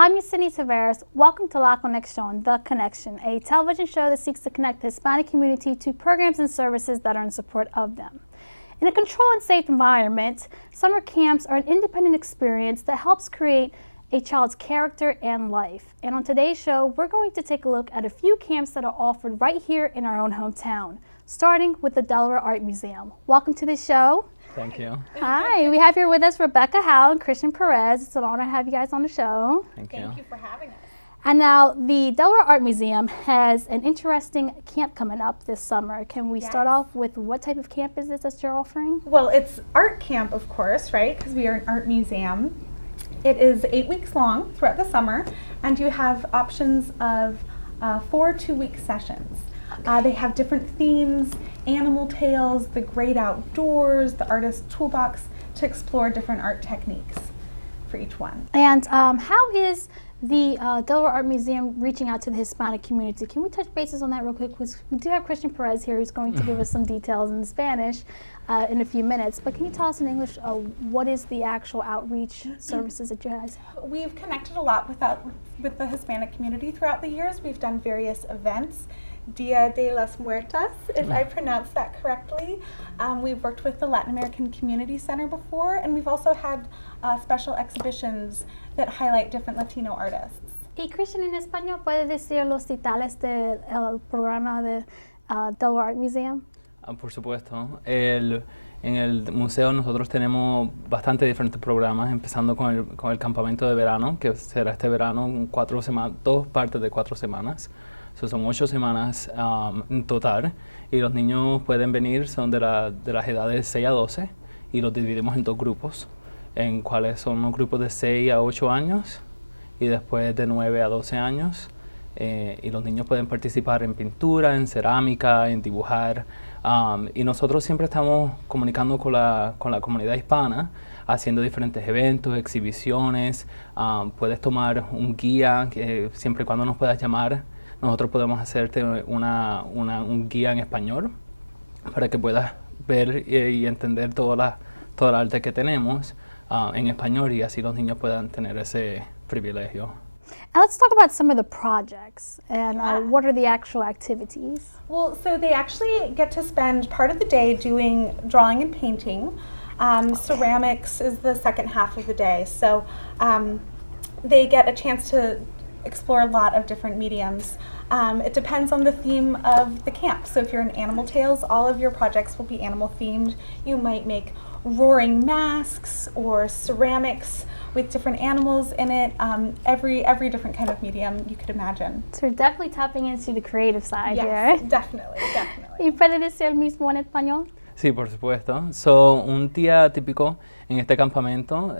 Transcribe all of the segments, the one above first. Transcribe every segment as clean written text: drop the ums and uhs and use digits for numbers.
I'm Yesenia Taveras. Welcome to La Conexión, The Connection, a television show that seeks to connect the Hispanic community to programs and services that are in support of them. In a controlled and safe environment, summer camps are an independent experience that helps create a child's character and life. And on today's show, we're going to take a look at a few camps that are offered right here in our own hometown, starting with the Delaware Art Museum. Welcome to the show. Thank you. Hi, we have here with us Rebecca Howe and Christian Perez. It's an honor to have you guys on the show. Thank you. Thank you for having us. And now the Delaware Art Museum has an interesting camp coming up this summer. Can we start off with what type of camp is this that you're offering? Well, it's art camp, of course, right? Because we are an art museum. It is 8 weeks long throughout the summer, and you have options of 4 2-week sessions. They have different themes, animal tales, the great outdoors, the artist's toolbox to explore different art techniques for each one. And how is the Delaware Art Museum reaching out to the Hispanic community? Can we touch bases on that real quick? Because we do have Christian Perez here who's going to give us some details in Spanish in a few minutes. But can you tell us in English what is the actual outreach services that you guys have? We've connected a lot with the Hispanic community throughout the years. We've done various events. Dia de las Muertas, if I pronounce that correctly. We've worked with the Latin American Community Center before, and we've also had special exhibitions that highlight different Latino artists. Y Christian, en español, ¿puede decir los titulares del programa de Delaware Art Museum? Por supuesto. En el museo nosotros tenemos bastante diferentes programas, empezando con el campamento de verano, que será este verano, 2 partes de 4 semanas. Son 8 semanas en total, y los niños pueden venir, son de las edades 6 a 12, y los dividimos en 2 grupos, en cuales son los grupos de 6 a 8 años, y después de 9 a 12 años, y los niños pueden participar en pintura, en cerámica, en dibujar, y nosotros siempre estamos comunicando con la comunidad hispana, haciendo diferentes eventos, exhibiciones. Puedes tomar un guía, siempre y cuando nos puedas llamar. Nosotros podemos hacerte un guía en español para que puedas ver y entender toda la arte que tenemos en español, y así los niños puedan tener ese privilegio. And let's talk about some of the projects and what are the actual activities. Well, so they actually get to spend part of the day doing drawing and painting. Ceramics is the second half of the day. So they get a chance to explore a lot of different mediums. It depends on the theme of the camp. So if you're in animal tales, all of your projects will be animal themed. You might make roaring masks or ceramics with different animals in it. Every different kind of medium you could imagine. So we're definitely tapping into the creative side yes, here. Definitely. ¿Y puede decir el mismo en español? Sí, por supuesto. Un día típico en este campamento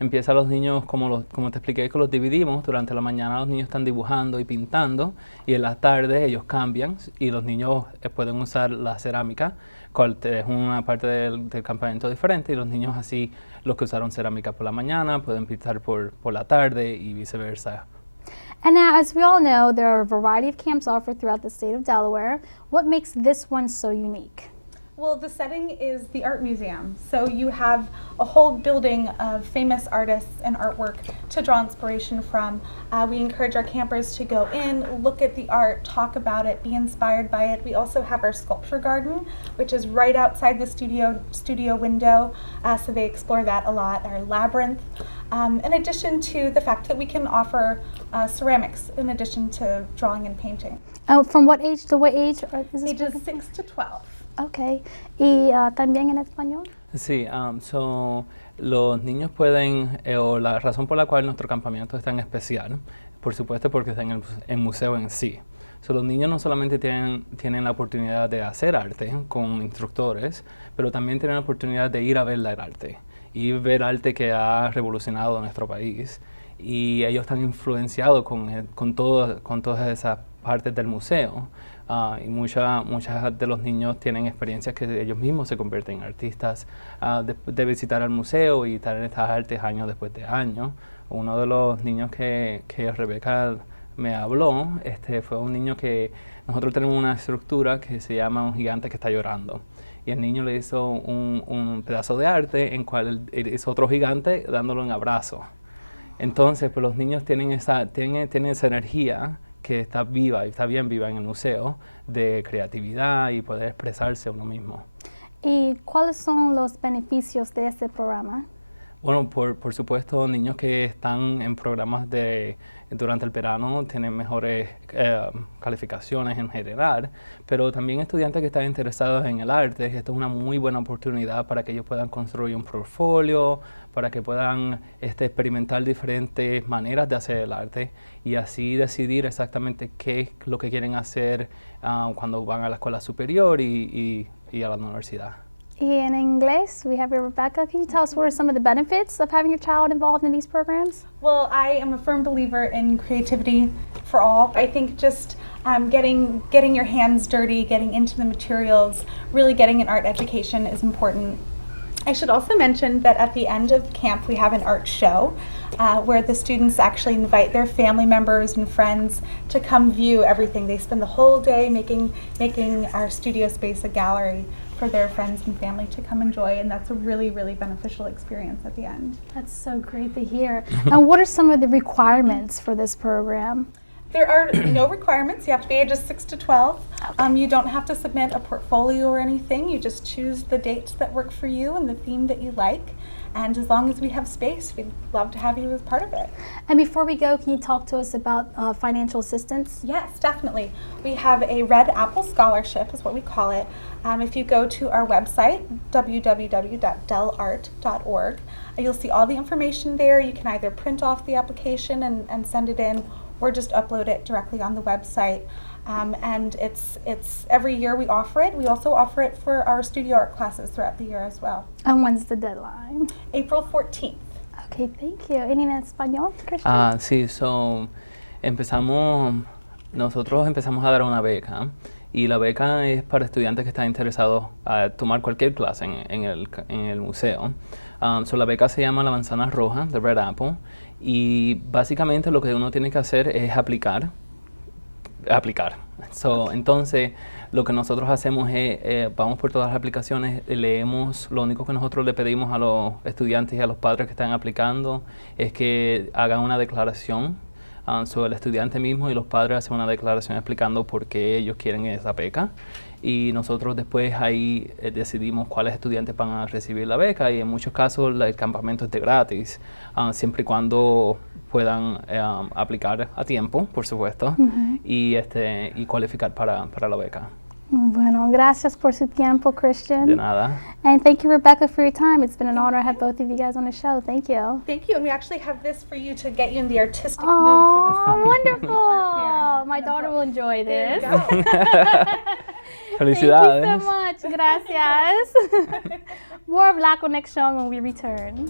empieza los niños, como te expliqué, que los dividimos. Durante la mañana los niños están dibujando y pintando, y en la tarde ellos cambian y los niños pueden usar la cerámica, cual es una parte del campamento diferente, y los niños así, los que usaron cerámica por la mañana, pueden pintar por la tarde y viceversa. And now, as we all know, there are a variety of camps offered throughout the state of Delaware. What makes this one so unique? Well, the setting is the art museum. So you have a whole building of famous artists and artwork to draw inspiration from. We encourage our campers to go in, look at the art, talk about it, be inspired by it. We also have our sculpture garden, which is right outside the studio window. So they explore that a lot. Our labyrinth. In addition to the fact that we can offer ceramics in addition to drawing and painting. From what age to what age? Is this Ages 6 to 12. Okay. ¿Y también en español? Sí, los niños pueden, o la razón por la cual nuestro campamento es tan especial, por supuesto porque está en el museo en sí. Los niños no solamente tienen la oportunidad de hacer arte con instructores, pero también tienen la oportunidad de ir a ver el arte y ver arte que ha revolucionado nuestro país. Y ellos están influenciados con todas esas partes del museo. Y muchas de los niños tienen experiencias que ellos mismos se convierten en artistas de visitar al museo y estar en estas artes año después de año. Uno de los niños que Rebeca me habló, fue un niño que nosotros tenemos una estructura que se llama Un gigante que está llorando. Y el niño le hizo un pedazo de arte en cual él hizo otro gigante dándolo un abrazo. Entonces, pues los niños tienen esa energía que está viva y está bien viva en el museo, de creatividad y poder expresarse uno mismo. ¿Y cuáles son los beneficios de este programa? Bueno, por supuesto, niños que están en programas durante el verano tienen mejores calificaciones en general, pero también estudiantes que están interesados en el arte. Esto es una muy buena oportunidad para que ellos puedan construir un portfolio, para que puedan experimentar diferentes maneras de hacer el arte y así decidir exactamente qué es lo que quieren hacer cuando van a la escuela superior y a la universidad. In English, we have here Rebecca. Can you tell us what are some of the benefits of having your child involved in these programs? Well, I am a firm believer in creativity for all. I think just getting your hands dirty, getting into the materials, really getting an art education is important. I should also mention that at the end of camp we have an art show where the students actually invite their family members and friends to come view everything. They spend the whole day making our studio space a gallery for their friends and family to come enjoy, and that's a really, really beneficial experience at the end. That's so great to hear. And what are some of the requirements for this program? There are no requirements. You have to be ages 6 to 12. Okay. You don't have to submit a portfolio or anything. You just choose the dates that work for you and the theme that you like. And as long as we have space, we'd love to have you as part of it. And before we go, can you talk to us about financial assistance? Yes, definitely. We have a Red Apple Scholarship, is what we call it. If you go to our website, www.delart.org, you'll see all the information there. You can either print off the application and send it in, or just upload it directly on the website. And it's every year we offer it. We also offer it for our studio art classes throughout the year as well. And when's the deadline? April 14th. Okay, thank you. Any in español, Christian? Sí, nosotros empezamos a dar una beca y la beca es para estudiantes que están interesados a tomar cualquier clase en el museo. La beca se llama La Manzana Roja, The Red Apple, y básicamente lo que uno tiene que hacer es aplicar. Entonces, lo que nosotros hacemos es, vamos por todas las aplicaciones, leemos, lo único que nosotros le pedimos a los estudiantes y a los padres que están aplicando es que hagan una declaración sobre el estudiante mismo, y los padres hacen una declaración explicando por qué ellos quieren esa beca. Y nosotros después ahí decidimos cuáles estudiantes van a recibir la beca, y en muchos casos el campamento es de gratis, siempre y cuando puedan aplicar a tiempo, por supuesto, y cualificar para la beca. Bueno, gracias por su tiempo, Christian. De nada. And thank you, Rebecca, for your time. It's been an honor to have both of you guys on the show. Thank you. Thank you, and we actually have this for you to get you in the artistic mood Oh, for this. wonderful. My daughter will enjoy this. There you go. Felicidades. Thank you so much. Gracias. More of La Conexión when we return.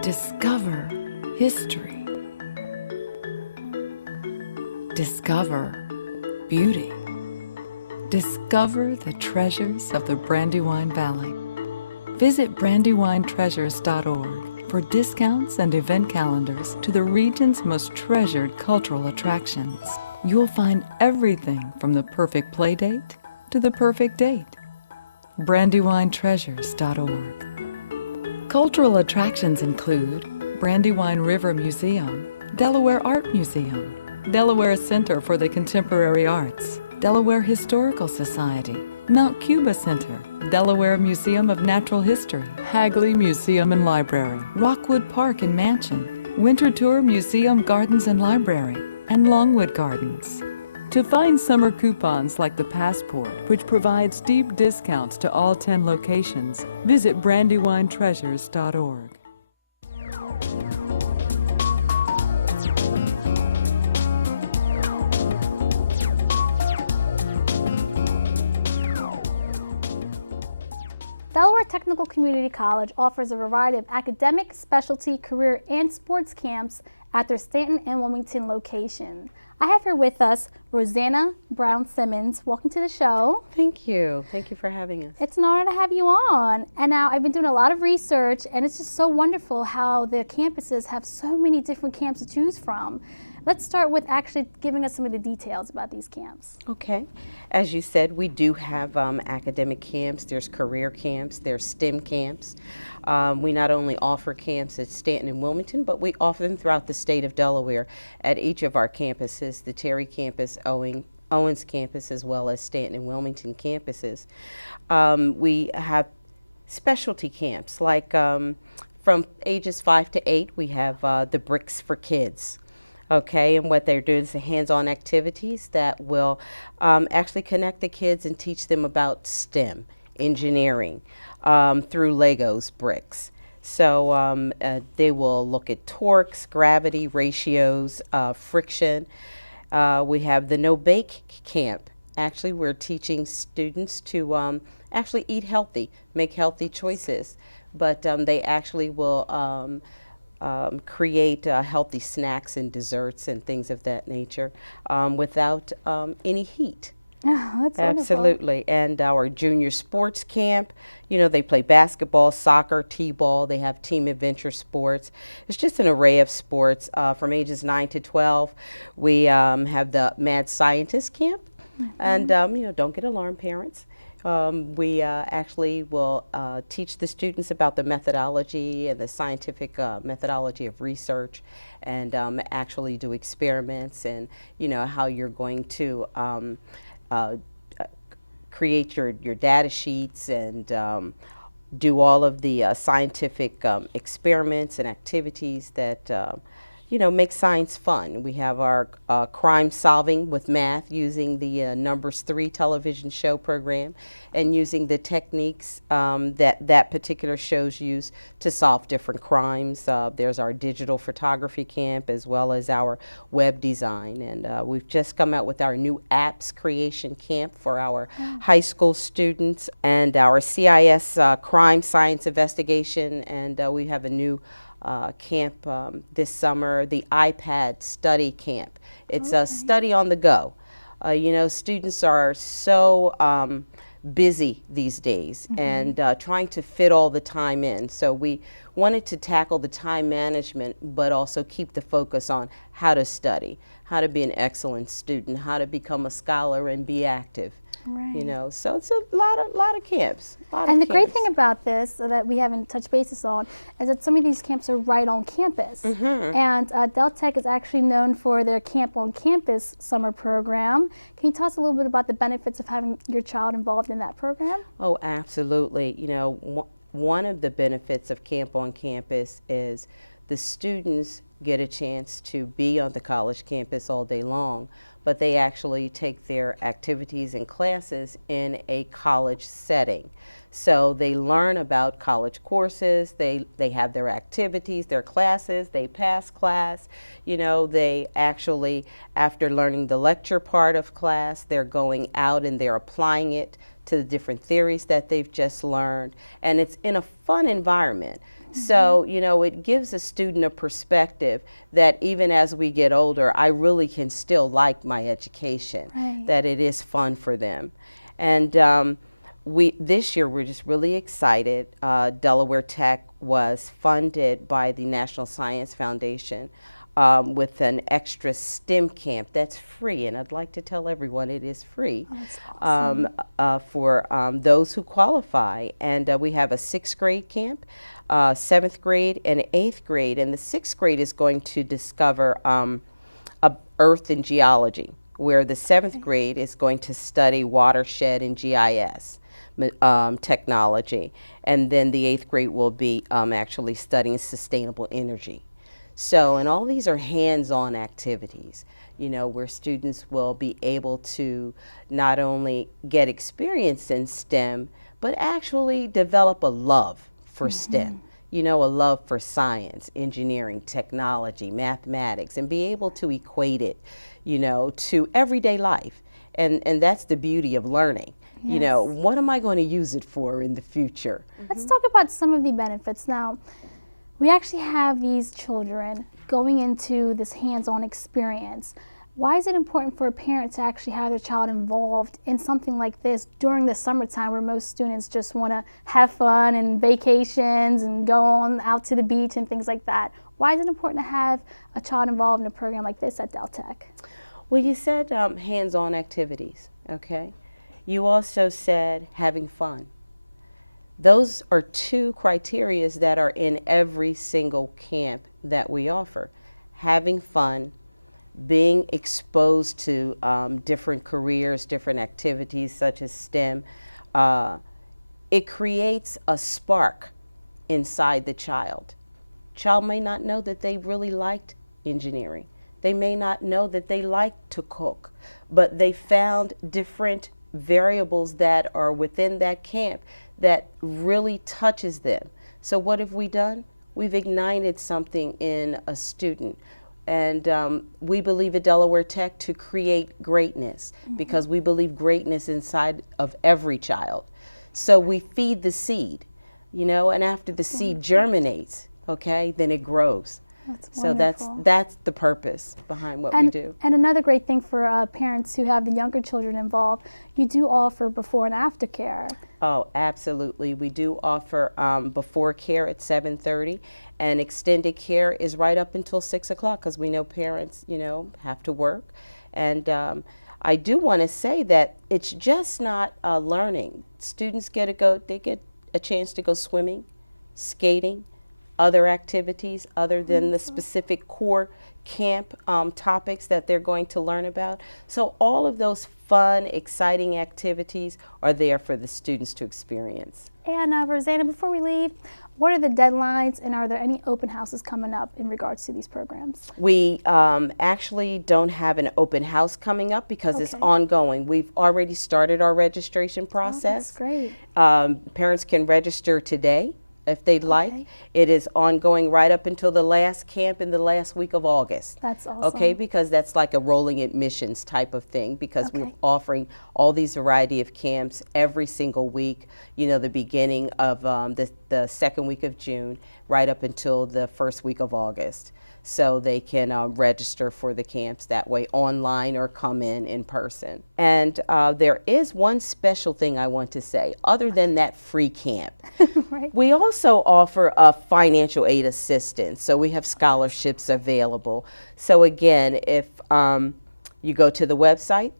Discover history. Discover beauty. Discover the treasures of the Brandywine Valley. Visit brandywinetreasures.org for discounts and event calendars to the region's most treasured cultural attractions. You'll find everything from the perfect play date to the perfect date. brandywinetreasures.org. Cultural attractions include Brandywine River Museum, Delaware Art Museum, Delaware Center for the Contemporary Arts, Delaware Historical Society, Mount Cuba Center, Delaware Museum of Natural History, Hagley Museum and Library, Rockwood Park and Mansion, Winter Tour Museum Gardens and Library, and Longwood Gardens. To find summer coupons like the Passport, which provides deep discounts to all 10 locations, visit brandywinetreasures.org. Delaware Technical Community College offers a variety of academic, specialty, career, and sports camps at their Stanton and Wilmington location. I have here with us Rosanna Brown-Simmons. Welcome to the show. Thank you. Thank you for having us. It's an honor to have you on. And now I've been doing a lot of research, and it's just so wonderful how the campuses have so many different camps to choose from. Let's start with actually giving us some of the details about these camps. Okay. As you said, we do have academic camps, there's career camps, there's STEM camps. We not only offer camps at Stanton and Wilmington, but we offer them throughout the state of Delaware at each of our campuses, the Terry campus, Owens campus, as well as Stanton and Wilmington campuses. We have specialty camps, like from ages 5 to 8, we have the Bricks for Kids. Okay, and what they're doing is the hands-on activities that will actually connect the kids and teach them about STEM, engineering, through Legos bricks. So they will look at torques, gravity, ratios, friction. We have the No Bake Camp. Actually, we're teaching students to actually eat healthy, make healthy choices, but they actually will create healthy snacks and desserts and things of that nature without any heat. Oh, that's Absolutely. And our junior sports camp, you know, they play basketball, soccer, t-ball. They have team adventure sports. It's just an array of sports from ages 9 to 12. We have the Mad Scientist camp. And, you know, don't get alarmed, parents. We actually will teach the students about the methodology and the scientific methodology of research, and actually do experiments, and you know how you're going to create your data sheets and do all of the scientific experiments and activities that you know, make science fun. We have our crime solving with math using the Numbers 3 television show program and using the techniques that particular shows use to solve different crimes. There's our digital photography camp as well as our web design. And we've just come out with our new apps creation camp for our high school students, and our CIS crime science investigation, and we have a new camp this summer, the iPad study camp. It's a study on the go. You know, students are so busy these days and trying to fit all the time in. So we wanted to tackle the time management, but also keep the focus on how to study, how to be an excellent student, how to become a scholar and be active. Right. You know, so it's a lot of camps. And the great thing about this that we haven't touched bases on is that some of these camps are right on campus. And Del Tech is actually known for their Camp on Campus summer program. Can you tell us a little bit about the benefits of having your child involved in that program? Oh, absolutely. You know, one of the benefits of Camp on Campus is the students get a chance to be on the college campus all day long, but they actually take their activities and classes in a college setting. So they learn about college courses, they have their activities, their classes, they pass class. You know, they actually, after learning the lecture part of class, they're going out and they're applying it to the different theories that they've just learned, and it's in a fun environment. So, you know, it gives a student a perspective that even as we get older, I really can still like my education, that it is fun for them. And this year we're just really excited. Delaware Tech was funded by the National Science Foundation with an extra STEM camp that's free, and I'd like to tell everyone it is free. That's awesome. For those who qualify. And we have a 6th grade camp, 7th grade, and 8th grade. And the 6th grade is going to discover Earth and geology, where the 7th grade is going to study watershed and GIS technology. And then the 8th grade will be actually studying sustainable energy. So, and all these are hands-on activities, you know, where students will be able to not only get experience in STEM, but actually develop a love for STEM, you know, a love for science, engineering, technology, mathematics, and be able to equate it, you know, to everyday life. And that's the beauty of learning. You know, what am I going to use it for in the future? Let's talk about some of the benefits now. We actually have these children going into this hands-on experience. Why is it important for a parent to actually have their child involved in something like this during the summertime, where most students just want to have fun and vacations and go on out to the beach and things like that? Why is it important to have a child involved in a program like this at Del Tech? Well, you said hands-on activities, okay? You also said having fun. Those are two criteria that are in every single camp that we offer. Having fun, being exposed to different careers, different activities such as STEM. It creates a spark inside the child. Child may not know that they really liked engineering. They may not know that they liked to cook, but they found different variables that are within that camp that really touches them. So what have we done? We've ignited something in a student. And we believe at Delaware Tech to create greatness, because we believe greatness inside of every child. So we feed the seed, you know, and after the seed germinates, okay, then it grows. So that's the purpose behind what we do. And another great thing for parents who have the younger children involved, you do offer before and after care. Oh, absolutely. We do offer before care at 7:30, and extended care is right up until 6 o'clock, because we know parents, you know, have to work. And I do want to say that it's just not learning. Students get a chance to go swimming, skating, other activities other than the specific core camp topics that they're going to learn about. So all of those fun, exciting activities are there for the students to experience. And Rosanna, before we leave, what are the deadlines, and are there any open houses coming up in regards to these programs? We actually don't have an open house coming up because it's ongoing. We've already started our registration process. Oh, that's great. Parents can register today if they'd like. It is ongoing right up until the last camp in the last week of August. That's awesome. Okay, because that's like a rolling admissions type of thing, because we're offering all these variety of camps every single week, you know, the beginning of the second week of June right up until the first week of August. So they can register for the camps that way, online or come in person. And there is one special thing I want to say, other than that free camp. We also offer a financial aid assistance, so we have scholarships available. So again, if you go to the website,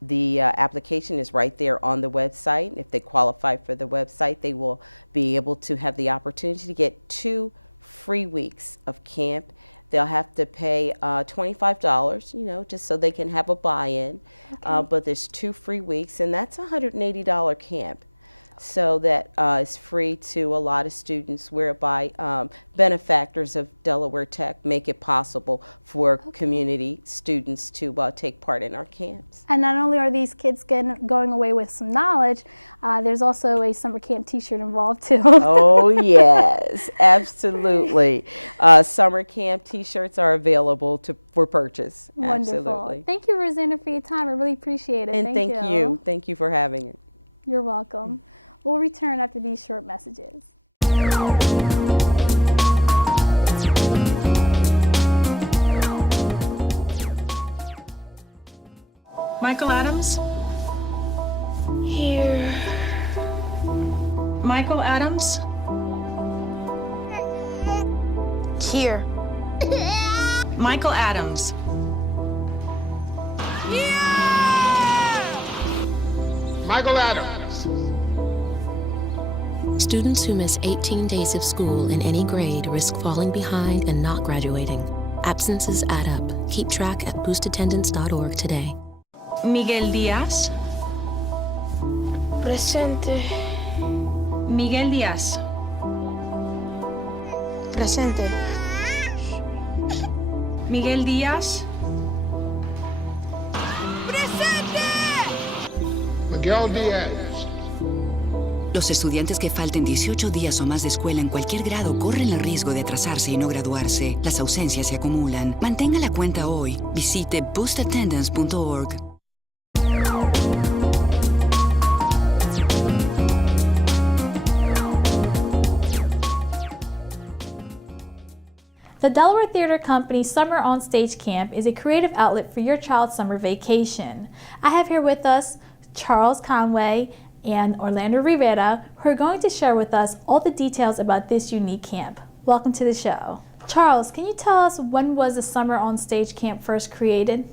the application is right there on the website. If they qualify for the website, they will be able to have the opportunity to get 2 free weeks of camp. They'll have to pay $25, you know, just so they can have a buy-in. But there's 2 free weeks, and that's a $180 camp. So that is free to a lot of students, whereby benefactors of Delaware Tech make it possible for community students to take part in our camps. And not only are these kids going away with some knowledge, there's also a summer camp t-shirt involved too. Oh yes, absolutely. Summer camp t-shirts are available for purchase. Wonderful. Absolutely. Thank you, Rosanna, for your time. I really appreciate it. And thank you. Thank you for having it. You're welcome. We'll return after these short messages. Michael Adams? Here. Michael Adams? Here. Michael Adams. Michael Adams. Students who miss 18 days of school in any grade risk falling behind and not graduating. Absences add up. Keep track at boostattendance.org today. Miguel Díaz? Presente. Miguel Díaz. Presente. Miguel Díaz. Miguel Díaz. Los estudiantes que falten 18 días o más de escuela en cualquier grado corren el riesgo de atrasarse y no graduarse. Las ausencias se acumulan. Mantenga la cuenta hoy. Visite boostattendance.org. The Delaware Theater Company's Summer On Stage Camp is a creative outlet for your child's summer vacation. I have here with us Charles Conway and Orlando Rivera, who are going to share with us all the details about this unique camp. Welcome to the show. Charles, can you tell us when was the Summer on Stage camp first created?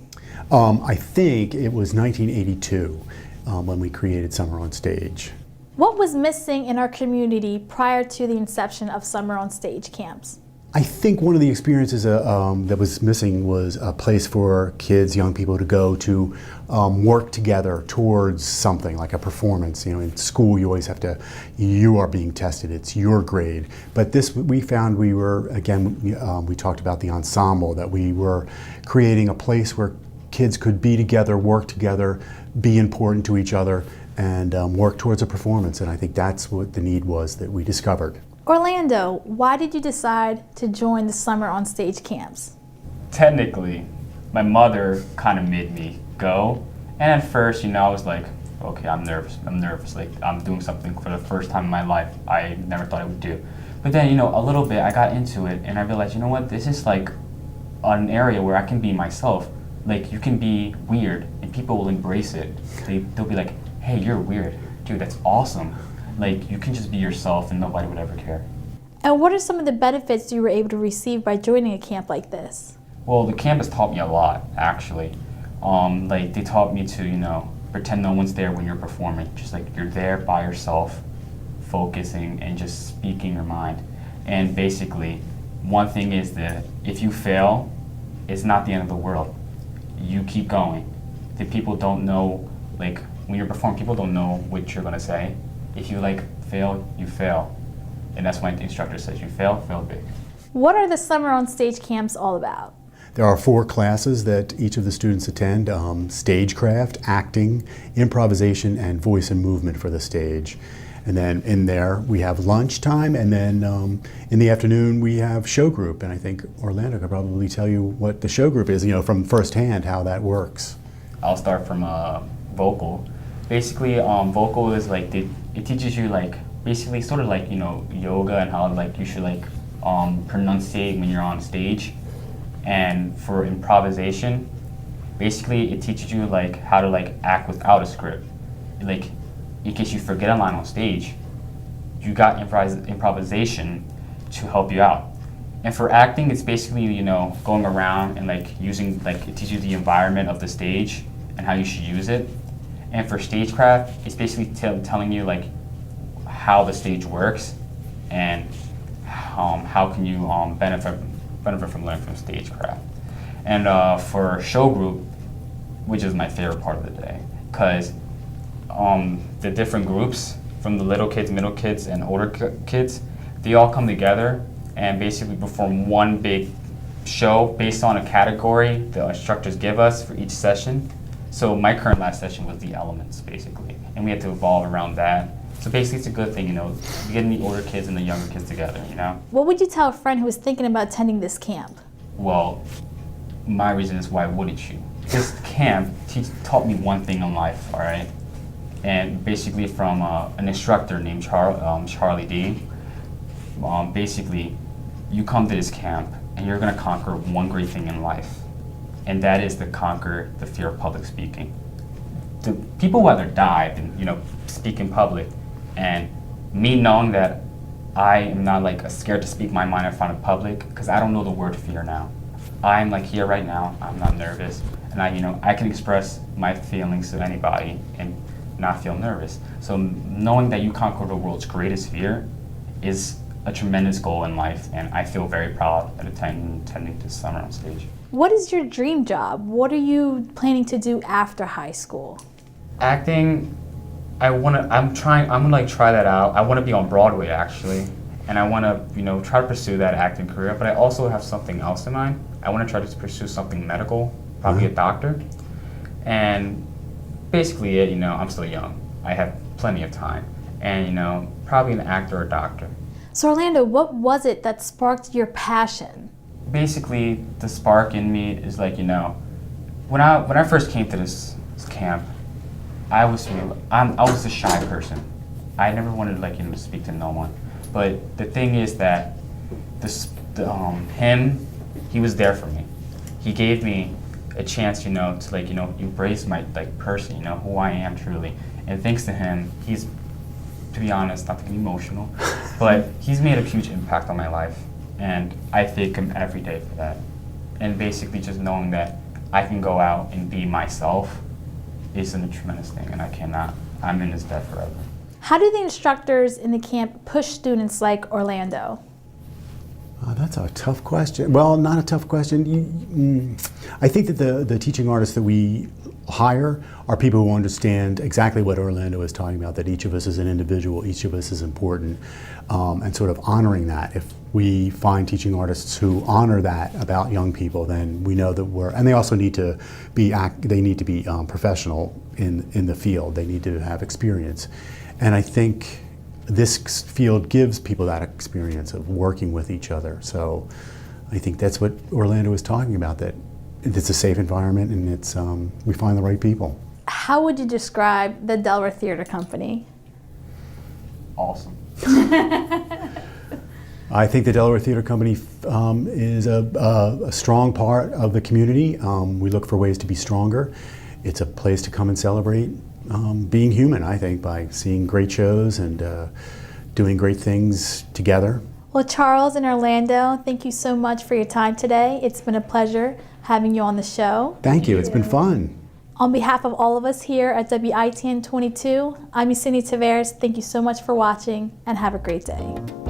I think it was 1982 when we created Summer on Stage. What was missing in our community prior to the inception of Summer on Stage camps? I think one of the experiences that was missing was a place for kids, young people to go to work together towards something like a performance. You know, in school you always have to, you are being tested, it's your grade. But this, we found we were, again, we talked about the ensemble, that we were creating a place where kids could be together, work together, be important to each other, and work towards a performance. And I think that's what the need was that we discovered. Orlando, why did you decide to join the Summer on Stage camps? Technically, my mother kind of made me go. And at first, you know, I was like, okay, I'm nervous. Like, I'm doing something for the first time in my life I never thought I would do. But then, you know, a little bit, I got into it and I realized, you know what, this is like an area where I can be myself. Like, you can be weird and people will embrace it. They'll be like, hey, you're weird. Dude, that's awesome. Like, you can just be yourself and nobody would ever care. And what are some of the benefits you were able to receive by joining a camp like this? Well, the camp has taught me a lot, actually. Like, they taught me to, you know, pretend no one's there when you're performing. Just like, you're there by yourself, focusing and just speaking your mind. And basically, one thing is that if you fail, it's not the end of the world. You keep going. The people don't know, like, when you're performing, people don't know what you're gonna say. If you like fail, you fail. And that's why the instructor says you fail big. What are the Summer on Stage camps all about? There are 4 classes that each of the students attend: stagecraft, acting, improvisation, and voice and movement for the stage. And then in there we have lunchtime, and then in the afternoon we have show group. And I think Orlando could probably tell you what the show group is, you know, from firsthand how that works. I'll start from vocal. Basically, vocal is like, it teaches you like, basically sort of like, you know, yoga and how like you should like pronunciate when you're on stage. And for improvisation, basically it teaches you like how to like act without a script. Like, in case you forget a line on stage, you got improvisation to help you out. And for acting, it's basically, you know, going around and like using, like, it teaches you the environment of the stage and how you should use it. And for stagecraft, it's basically telling you like how the stage works and how can you benefit from learning from stagecraft. And for show group, which is my favorite part of the day, because the different groups, from the little kids, middle kids, and older kids, they all come together and basically perform one big show based on a category the instructors give us for each session. So my current last session was the elements, basically, and we had to evolve around that. So basically it's a good thing, you know, getting the older kids and the younger kids together, you know? What would you tell a friend who was thinking about attending this camp? Well, my reason is, why wouldn't you? This camp taught me one thing in life, all right? And basically from an instructor named Charlie D. Basically, you come to this camp and you're gonna conquer one great thing in life, and that is to conquer the fear of public speaking. People rather die than, you know, speak in public. And me knowing that I am not like scared to speak my mind in front of public, because I don't know the word fear now. I'm like here right now, I'm not nervous, and I can express my feelings to anybody and not feel nervous. So knowing that you conquer the world's greatest fear is a tremendous goal in life, and I feel very proud at attending this Summer on Stage. What is your dream job? What are you planning to do after high school? Acting, I'm gonna like try that out. I wanna be on Broadway actually, and I wanna, you know, try to pursue that acting career, but I also have something else in mind. I wanna try to pursue something medical, probably a doctor. And basically it, you know, I'm still young. I have plenty of time, and, you know, probably an actor or doctor. So Orlando, what was it that sparked your passion? Basically, the spark in me is like, you know, when I first came to this camp, I was a shy person. I never wanted, like, you know, to speak to no one. But the thing is that he was there for me. He gave me a chance, you know, to, like, you know, embrace my, like, person, you know, who I am truly. And thanks to him, he's, to be honest, not to get emotional, but he's made a huge impact on my life. And I thank him every day for that. And basically just knowing that I can go out and be myself is a tremendous thing, and I'm in his debt forever. How do the instructors in the camp push students like Orlando? That's a tough question. Well, not a tough question. I think that the teaching artists that we hire are people who understand exactly what Orlando is talking about, that each of us is an individual, each of us is important, and sort of honoring that. If we find teaching artists who honor that about young people, then we know that and they also need to be, professional in the field. They need to have experience. And I think this field gives people that experience of working with each other. So I think that's what Orlando is talking about, that it's a safe environment and it's we find the right people. How would you describe the Delaware Theater Company? Awesome. I think the Delaware Theater Company is a strong part of the community. We look for ways to be stronger. It's a place to come and celebrate being human, I think, by seeing great shows and doing great things together. Well, Charles and Orlando, thank you so much for your time today. It's been a pleasure having you on the show. Thank you. It's been fun. On behalf of all of us here at WITN 22, I'm Yesenia Taveras. Thank you so much for watching and have a great day.